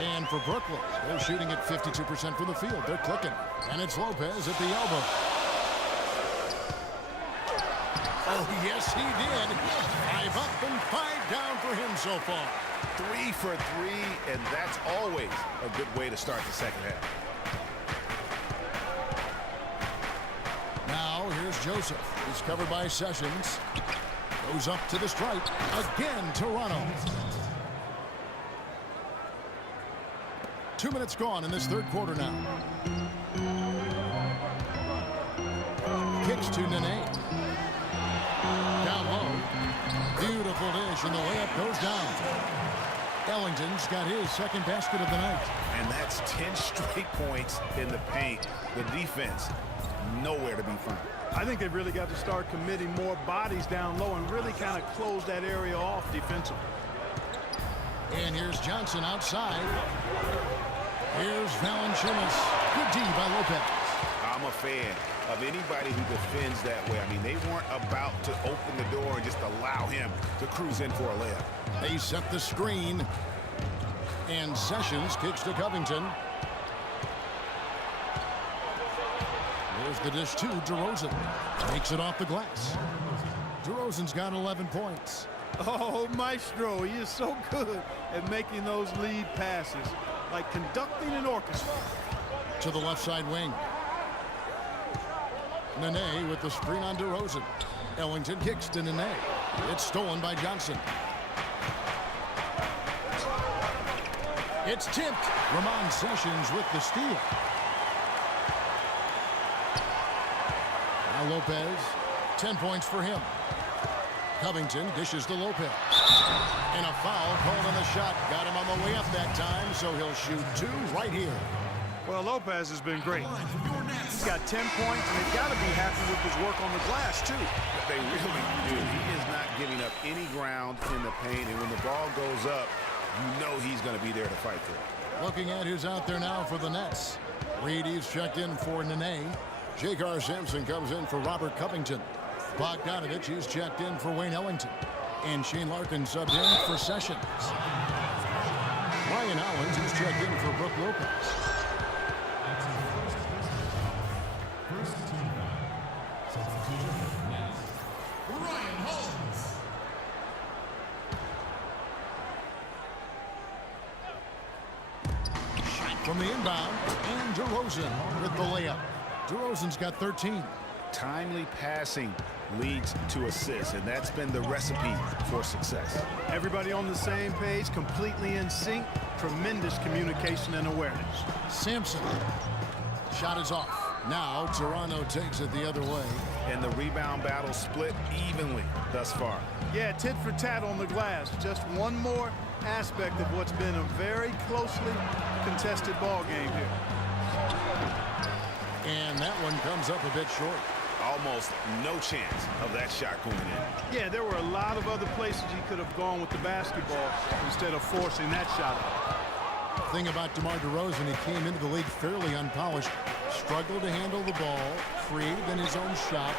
And for Brooklyn, they're shooting at 52% from the field. They're clicking. And it's Lopez at the elbow. Oh, yes, he did. 5 up and 5 down for him so far. 3 for 3, and that's always a good way to start the second half. Now, here's Joseph. He's covered by Sessions. Goes up to the stripe. Again, Toronto. 2 minutes gone in this third quarter now. Kicks to Nene. Down low. Beautiful dish, and the layup goes down. Ellington's got his second basket of the night. And that's 10 straight points in the paint. The defense, nowhere to be found. I think they've really got to start committing more bodies down low and really kind of close that area off defensively. And here's Johnson outside. Here's Valanciunas. Good D by Lopez. I'm a fan of anybody who defends that way. I mean, they weren't about to open the door and just allow him to cruise in for a layup. They set the screen. And Sessions kicks to Covington. There's the dish to DeRozan. Takes it off the glass. DeRozan's got 11 points. Oh, Maestro, he is so good at making those lead passes, like conducting an orchestra. To the left side wing. Nene with the screen on DeRozan. Ellington kicks to Nene. It's stolen by Johnson. It's tipped. Ramon Sessions with the steal. Now Lopez, 10 points for him. Covington dishes to Lopez. And a foul called on the shot. Got him on the way up that time, so he'll shoot 2 right here. Well, Lopez has been great. He's got 10 points, and they've got to be happy with his work on the glass, too. They really do. He is not giving up any ground in the paint, and when the ball goes up, you know he's going to be there to fight for it. Looking at who's out there now for the Nets. Reedy's checked in for Nene. J.K. Sampson comes in for Robert Covington. Bogdanovich is checked in for Wayne Ellington. And Shane Larkin subbed in for Sessions. Ryan Owens is checked in for Brook Lopez. From the inbound, and DeRozan with the layup. DeRozan's got 13. Timely passing leads to assists, and that's been the recipe for success. Everybody on the same page, completely in sync, tremendous communication and awareness. Sampson. Shot is off. Now Toronto takes it the other way. And the rebound battle split evenly thus far. Yeah, tit for tat on the glass. Just one more aspect of what's been a very closely contested ball game here. And that one comes up a bit short. Almost no chance of that shot going in. Yeah, there were a lot of other places he could have gone with the basketball instead of forcing that shot. Thing about DeMar DeRozan, he came into the league fairly unpolished, struggled to handle the ball, created in his own shot,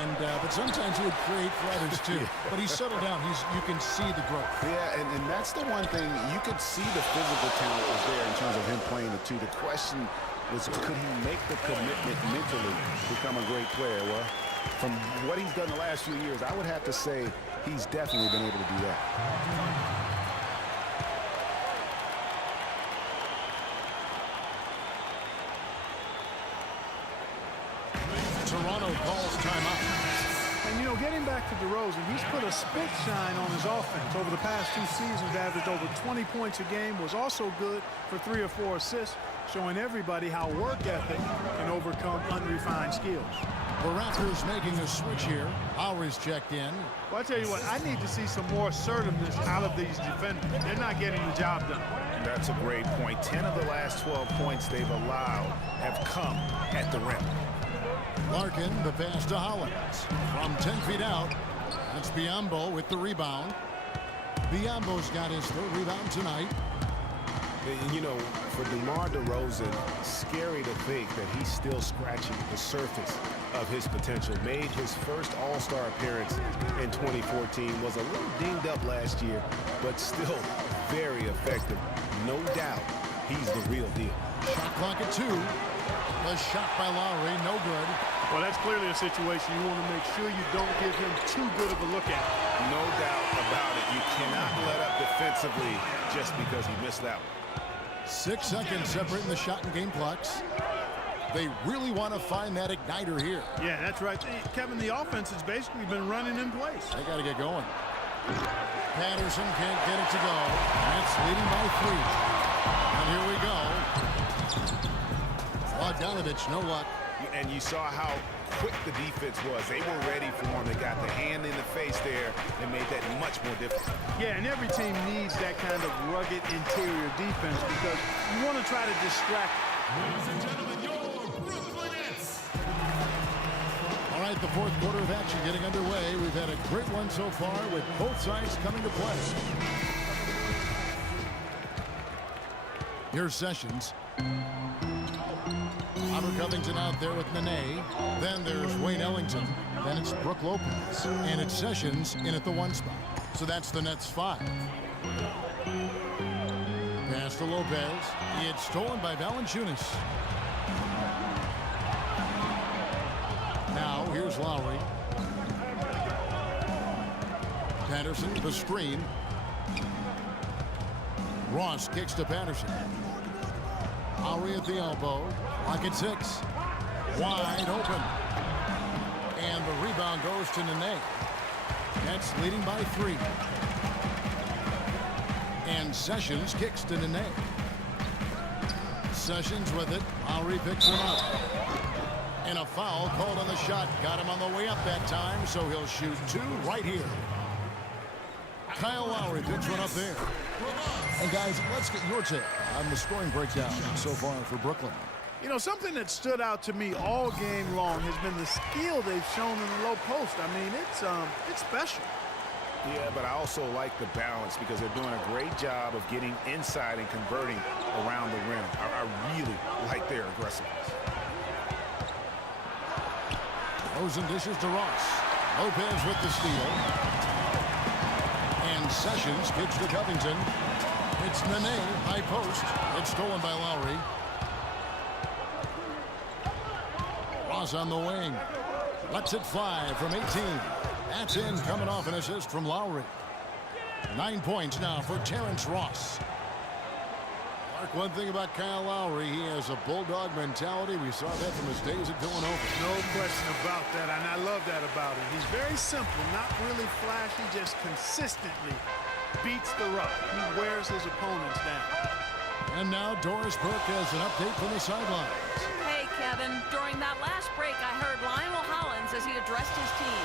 and but sometimes he would create for others too. But he settled down. You can see the growth. Yeah, and that's the one thing. You could see the physical talent was there in terms of him playing the two. The question was, could he make the commitment mentally to become a great player? Well, from what he's done the last few years, I would have to say he's definitely been able to do that. Toronto calls timeout. And, you know, getting back to DeRozan, he's put a spit shine on his offense. Over the past 2 seasons, averaged over 20 points a game, was also good for 3 or 4 assists, showing everybody how work ethic can overcome unrefined skills. The Raptors making a switch here. Howard's checked in. Well, I tell you what, I need to see some more assertiveness out of these defenders. They're not getting the job done. That's a great point. 10 of the last 12 points they've allowed have come at the rim. Larkin, the pass to Hollins. From 10 feet out, that's Biyombo with the rebound. Biyombo's got his 3rd rebound tonight. You know, for DeMar DeRozan, scary to think that he's still scratching the surface of his potential. Made his first All-Star appearance in 2014. Was a little dinged up last year, but still very effective no doubt he's the real deal. Shot clock at 2. The shot by Lowry, no good. Well, that's clearly a situation you want to make sure you don't give him too good of a look at. No doubt about it. You cannot let up defensively just because he missed that one. 6 seconds separating the shot and game clocks. They really want to find that igniter here. Yeah, that's right. Kevin, the offense has basically been running in place. They got to get going. Patterson can't get it to go. That's leading by 3. And here we go. Bogdanovich, no luck. And you saw how quick the defense was. They were ready for him. They got the hand in the face there and made that much more difficult. Yeah, and every team needs that kind of rugged interior defense because you want to try to distract. Ladies and gentlemen, your Brooklyn Nets. All right, the fourth quarter of action getting underway. We've had a great one so far with both sides coming to play. Here's Sessions. Robert Covington out there with Nene. Then there's Wayne Ellington. Then it's Brook Lopez. And it's Sessions in at the 1 spot. So that's the Nets 5. Pass to Lopez. It's stolen by Valanciunas. Now here's Lowry. Patterson, the screen. Ross kicks to Patterson. Lowry at the elbow. Lock at 6. Wide open. And the rebound goes to Nene. Nets leading by 3. And Sessions kicks to Nene. Sessions with it. Lowry picks him up. And a foul called on the shot. Got him on the way up that time, so he'll shoot 2 right here. Kyle Lowry picks one up there. And guys, let's get your take on the scoring breakdown so far for Brooklyn. You know, something that stood out to me all game long has been the skill they've shown in the low post. I mean, it's special. Yeah, but I also like the balance because they're doing a great job of getting inside and converting around the rim. I really like their aggressiveness. Rosen dishes to Ross. Lopez with the steal. And Sessions kicks to Covington. It's Nene, high post. It's stolen by Lowry. Ross on the wing. Lets it fly from 18. That's in, coming off an assist from Lowry. 9 points now for Terrence Ross. Mark, one thing about Kyle Lowry, he has a bulldog mentality. We saw that from his days at Villanova. No question about that, and I love that about him. He's very simple, not really flashy, just consistently beats the rough. He wears his opponents down. And now Doris Burke has an update from the sidelines. Hey, Kevin. During that last break, I heard Lionel Hollins as he addressed his team.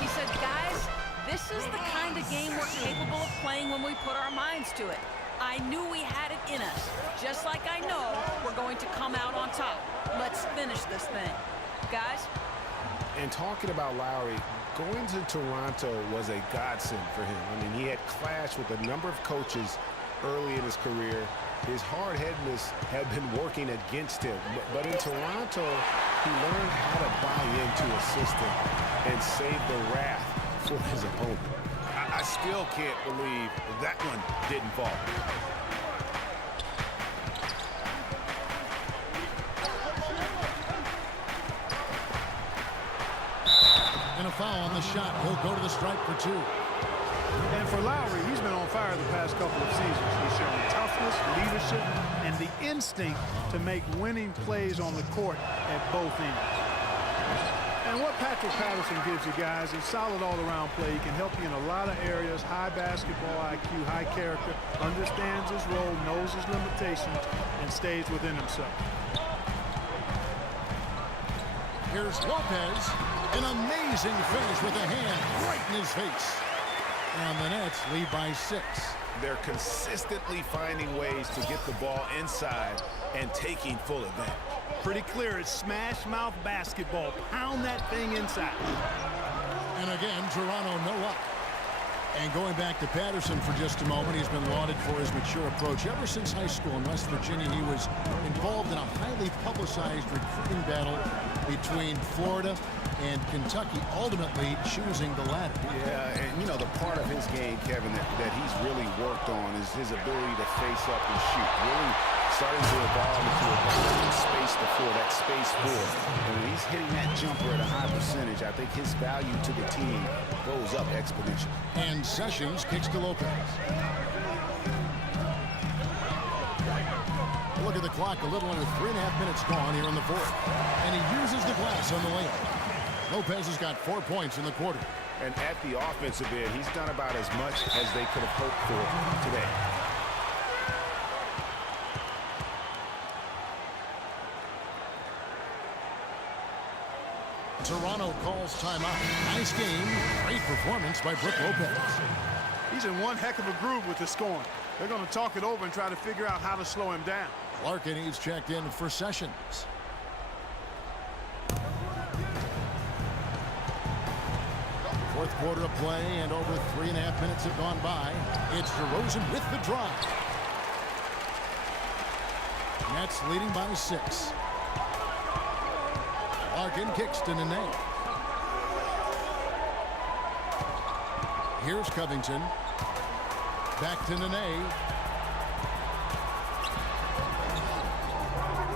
He said, guys, this is the kind of game we're capable of playing when we put our minds to it. I knew we had it in us, just like I know we're going to come out on top. Let's finish this thing. Guys? And talking about Lowry, going to Toronto was a godsend for him. I mean, he had clashed with a number of coaches early in his career. His hard-headedness had been working against him. But in Toronto, he learned how to buy into a system and save the wrath for his opponent. I still can't believe that one didn't fall. And a foul on the shot. He'll go to the stripe for 2. And for Lowry, he's been on fire the past couple of seasons. He's shown toughness, leadership, and the instinct to make winning plays on the court at both ends. And what Patrick Patterson gives you guys is solid all-around play. He can help you in a lot of areas, high basketball IQ, high character, understands his role, knows his limitations, and stays within himself. Here's Lopez. An amazing finish with a hand right in his face. And the Nets lead by 6. They're consistently finding ways to get the ball inside and taking full advantage. Pretty clear, it's smash mouth basketball. Pound that thing inside. And again, Toronto no luck. And going back to Patterson for just a moment, he's been lauded for his mature approach. Ever since high school in West Virginia, he was involved in a highly publicized recruiting battle between Florida and Kentucky, ultimately choosing the latter. Yeah, and you know, the part of his game, Kevin, that he's really worked on is his ability to face up and shoot. Really starting to evolve into a guy that can space the floor, that space forward. And when he's hitting that jumper at a high percentage, I think his value to the team goes up exponentially. And Sessions kicks to Lopez. Look at the clock, a little under 3.5 minutes gone here in the fourth. And he uses the glass on the layup. Lopez has got 4 points in the quarter. And at the offensive end, he's done about as much as they could have hoped for today. Toronto calls timeout. Nice game. Great performance by Brook Lopez. He's in one heck of a groove with the scoring. They're going to talk it over and try to figure out how to slow him down. Larkin, he's checked in for Sessions. Fourth quarter of play, and over 3.5 minutes have gone by. It's DeRozan with the drive. Nets leading by 6. Larkin kicks to Nene. Here's Covington. Back to Nene.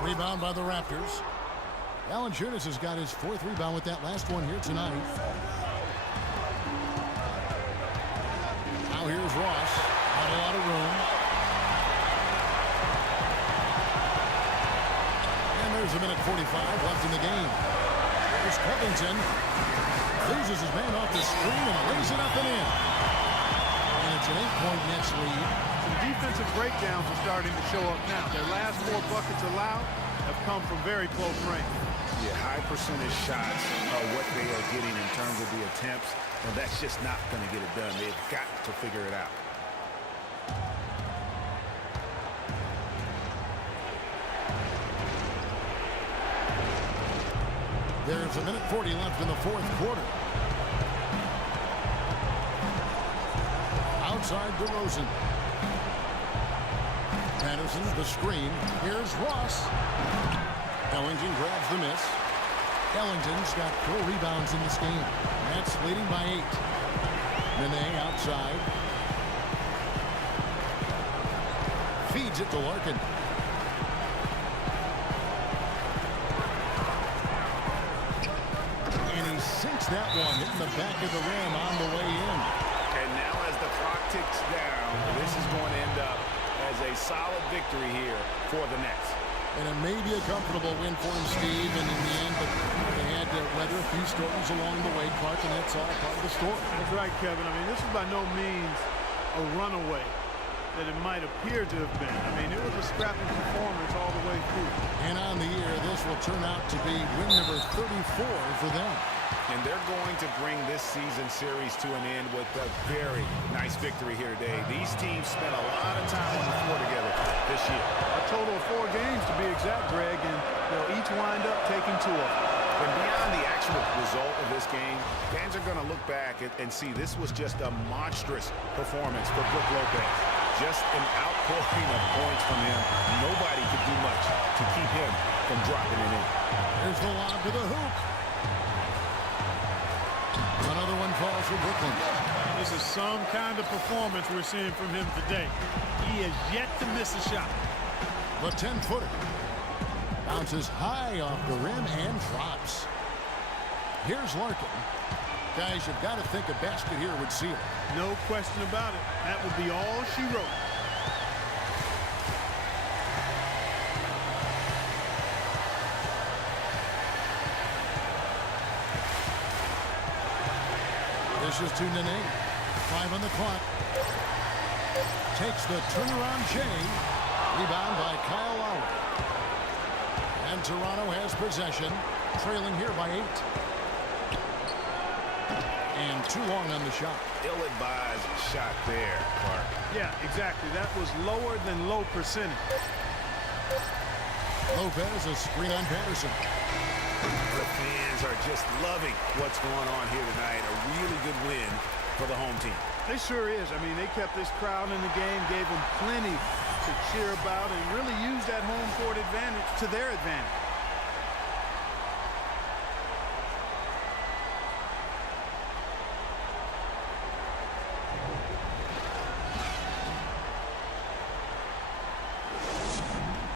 Rebound by the Raptors. Valanciunas has got his 4th rebound with that last one here tonight. Now here's Ross. Not a lot of room. And there's a minute 45 left in the game. Here's Covington. Loses his man off the screen and lays it up and in. And it's an 8-point Nets lead. Some defensive breakdowns are starting to show up now. Their last 4 buckets allowed have come from very close range. Yeah, high percentage shots are what they are getting in terms of the attempts, and that's just not going to get it done. They've got to figure it out. There's a minute 40 left in the fourth quarter. Outside DeRozan. Patterson, the screen. Here's Ross. Ellington grabs the miss. Ellington's got 4 rebounds in this game. Nets leading by 8. Nene outside. Feeds it to Larkin. And he sinks that one, hitting the back of the rim on the way in. And now as the clock ticks down, this is going to end up as a solid victory here for the Nets. And it may be a comfortable win for him, Steve, and in the end, but they had to weather a few storms along the way, Clark, and that's all part of the story. That's right, Kevin. I mean, this is by no means a runaway that it might appear to have been. I mean, it was a scrappy performance all the way through. And on the year, this will turn out to be win number 34 for them. And they're going to bring this season series to an end with a very nice victory here today. These teams spent a lot of time on the floor together this year. A total of 4 games to be exact, Greg, and they'll each wind up taking 2 of them. And beyond the actual result of this game, fans are going to look back and see this was just a monstrous performance for Brook Lopez. Just an outpouring of points from him. Nobody could do much to keep him from dropping it in. Here's the lob to the hoop. Another one falls for Brooklyn. This is some kind of performance we're seeing from him today. He has yet to miss a shot. The 10-footer bounces high off the rim and drops. Here's Larkin. Guys, you've got to think a basket here would seal it. No question about it. That would be all she wrote. This is to Nene. 5 on the clock. Takes the turnaround J. Rebound by Kyle Lowry. And Toronto has possession. Trailing here by 8. And too long on the shot. Ill-advised shot there, Clark. Yeah, exactly. That was lower than low percentage. Lopez, a screen on Patterson. The fans are just loving what's going on here tonight. A really good win for the home team. They sure is. I mean, they kept this crowd in the game, gave them plenty to cheer about, and really used that home court advantage to their advantage.